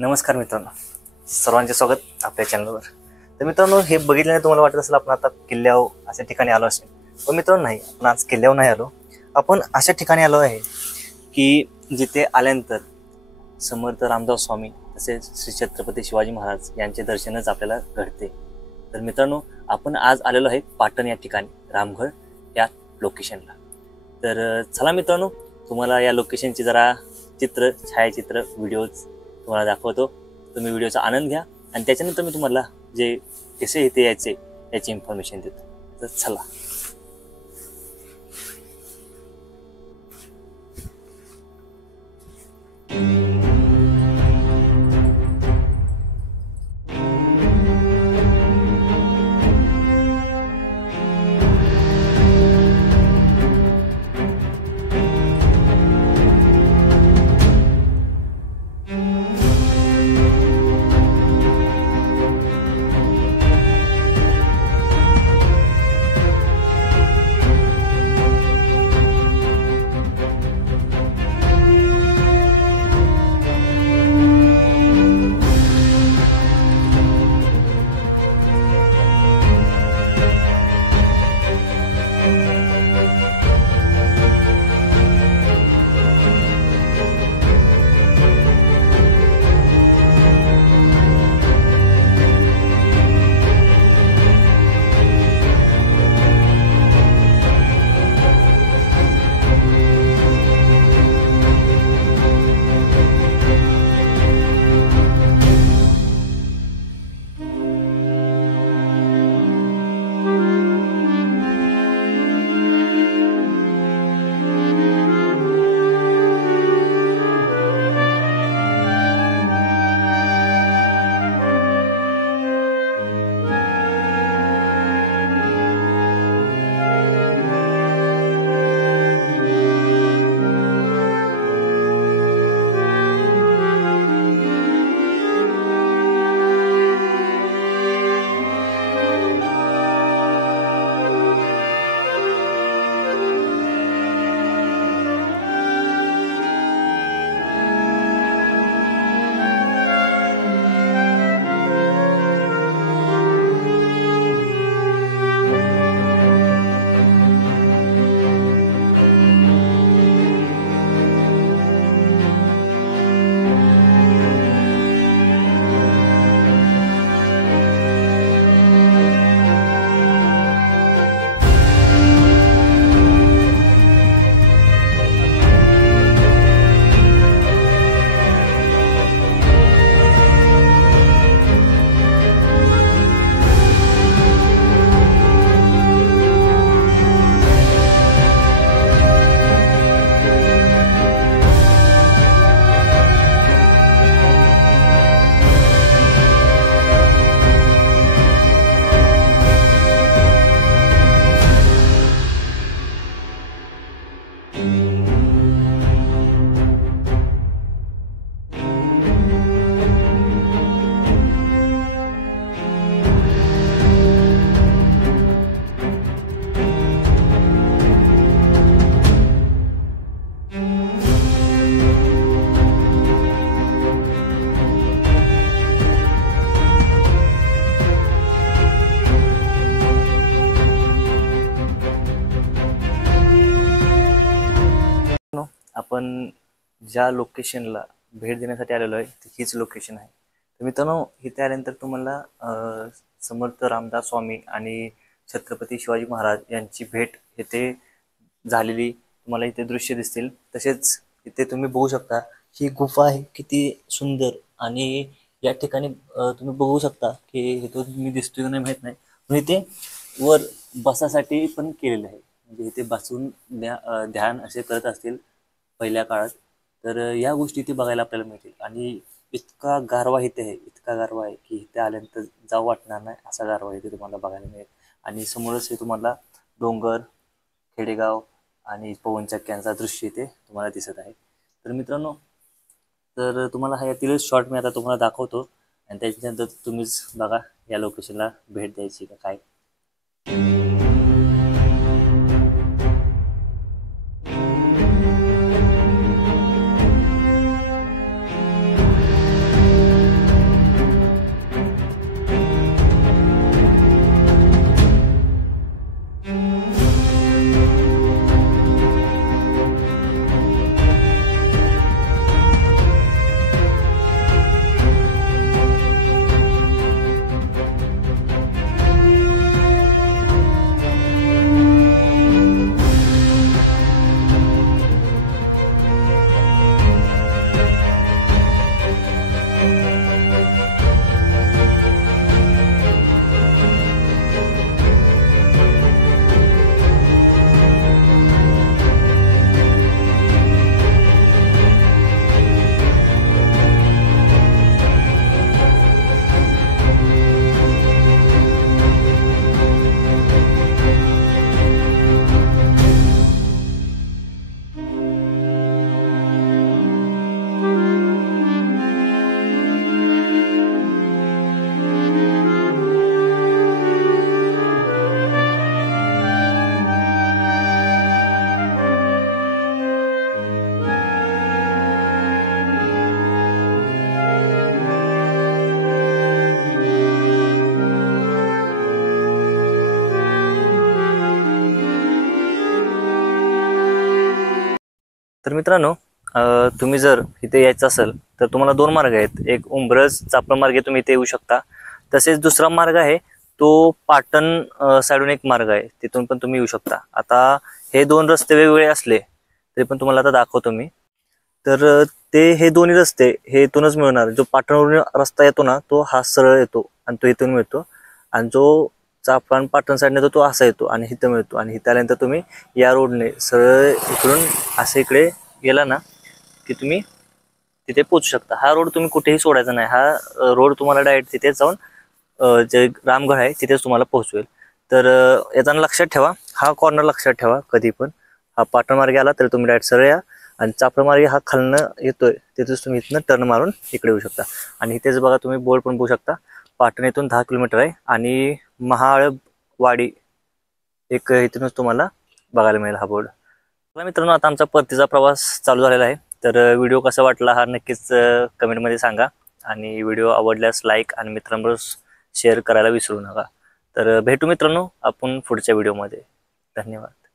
नमस्कार मित्रांनो, सर्वांचे स्वागत आपल्या चॅनलवर। तर मित्रांनो, हे बघितल्याने तुम्हाला वाटत असेल आपण आता किल्ल्यावर अशा ठिकाणी आलो असेल, पण मित्रांनो नाही, आपण आज किल्ल्यावर नाही आलो। आपण अशा ठिकाणी आलो आहे की जिथे आल्यानंतर समर्थ रामदास स्वामी तसेच श्री छत्रपती शिवाजी महाराज यांचे दर्शनच आपल्याला घडते। तर मित्रांनो, आपण आज आलेलो आहे पाटण या ठिकाणी, रामगड या लोकेशनला। तर चला मित्रांनो, तुम्हाला या लोकेशनची जरा चित्र, छायाचित्र, व्हिडिओज तुम्हाला दाखवतो। तुम्ही व्हिडिओचा आनंद घ्या आणि त्याच्यानंतर मी तुम्हाला जे कसे इथे यायचे याची इन्फॉर्मेशन देतो। तर चला। आपण ज्या लोकेशनला भेट देण्यासाठी आलेलो आहे हीच लोकेशन आहे। तर मित्रांनो, इथे आल्यानंतर तुम्हाला समर्थ रामदास स्वामी आणि छत्रपती शिवाजी महाराज यांची भेट इथे झालेली तुम्हाला इथे दृश्य दिसतील। तसेच इथे तुम्ही बघू शकता ही गुफा आहे किती सुंदर, आणि या ठिकाणी तुम्ही बघू शकता की इथं मी दिसतोय का नाही माहित नाही, पण इथे वर बसासाठी पण केलेलं आहे। म्हणजे इथे बसून ध्यान असे करत असतील पहिल्या काळात। तर या गोष्टी इथे बघायला आपल्याला मिळतील, आणि इतका गारवा इथे आहे, इतका गारवा आहे की इथे आल्यानंतर जाऊ वाटणार नाही असा गारवा इथे तुम्हाला बघायला मिळेल। आणि समोरच हे तुम्हाला डोंगर, खेडेगाव आणि पवनचक्क्यांचा दृश्य इथे तुम्हाला दिसत आहे। तर मित्रांनो, तर तुम्हाला हा यातील शॉर्ट मी आता तुम्हाला दाखवतो, आणि त्याच्यानंतर तुम्हीच बघा या लोकेशनला भेट द्यायची का काय। तर मित्रांनो, तुम्ही जर इथे यायचं असेल तर तुम्हाला दोन मार्ग आहेत. एक उंब्रज चापण मार्गे तुम्ही इथे येऊ शकता. तसेच दुसरा मार्ग आहे तो पाटण साईडून एक मार्ग आहे, तिथून पण तुम्ही येऊ शकता. आता हे दोन रस्ते वेगवेगळे असले तरी पण तुम्हाला आता दाखवतो मी. तर हे दोन्ही रस्ते हे इथूनच मिळणार. जो पाटणवरून रस्ता येतो ना तो हा सरळ येतो आणि तो इथून मिळतो, आणि जो चापण पाटण साईडने येतो तो असा येतो आणि इथं मिळतो. आणि इथं आल्यानंतर तुम्ही या रोडने सरळ इकडून असं इकडे गेला ना की तुम्ही तिथे पोहोचू शकता. हा रोड तुम्ही कुठेही सोडायचा नाही. हा रोड तुम्हाला डायरेक्ट तिथे जाऊन जे रामगड आहे तिथेच तुम्हाला पोहोचवेल. तर येताना लक्षात ठेवा, हा कॉर्नर लक्षात ठेवा कधी पण. हा पाटण मार्गे आला तर तुम्ही डायरेक्ट सरळ या, आणि चापण मार्गे हा खालनं येतोय तिथेच तुम्ही इथनं टर्न मारून इकडे येऊ शकता. आणि इथेच बघा तुम्ही बोर्ड पण बघू शकता. पाटण इथून 10 किलोमीटर आहे आणि महाळवाडी एक इथूनच तुम्हाला बघायला मिळेल हा बोर्ड. मित्रांनो, आता आमचा परतीचा प्रवास चालू झालेला आहे. तर व्हिडिओ कसा वाटला हा नक्कीच कमेंटमध्ये सांगा. आणि व्हिडिओ आवडल्यास लाईक आणि मित्रांबरोबर शेअर करायला विसरू नका. तर भेटू मित्रांनो आपण पुढच्या व्हिडिओमध्ये. धन्यवाद.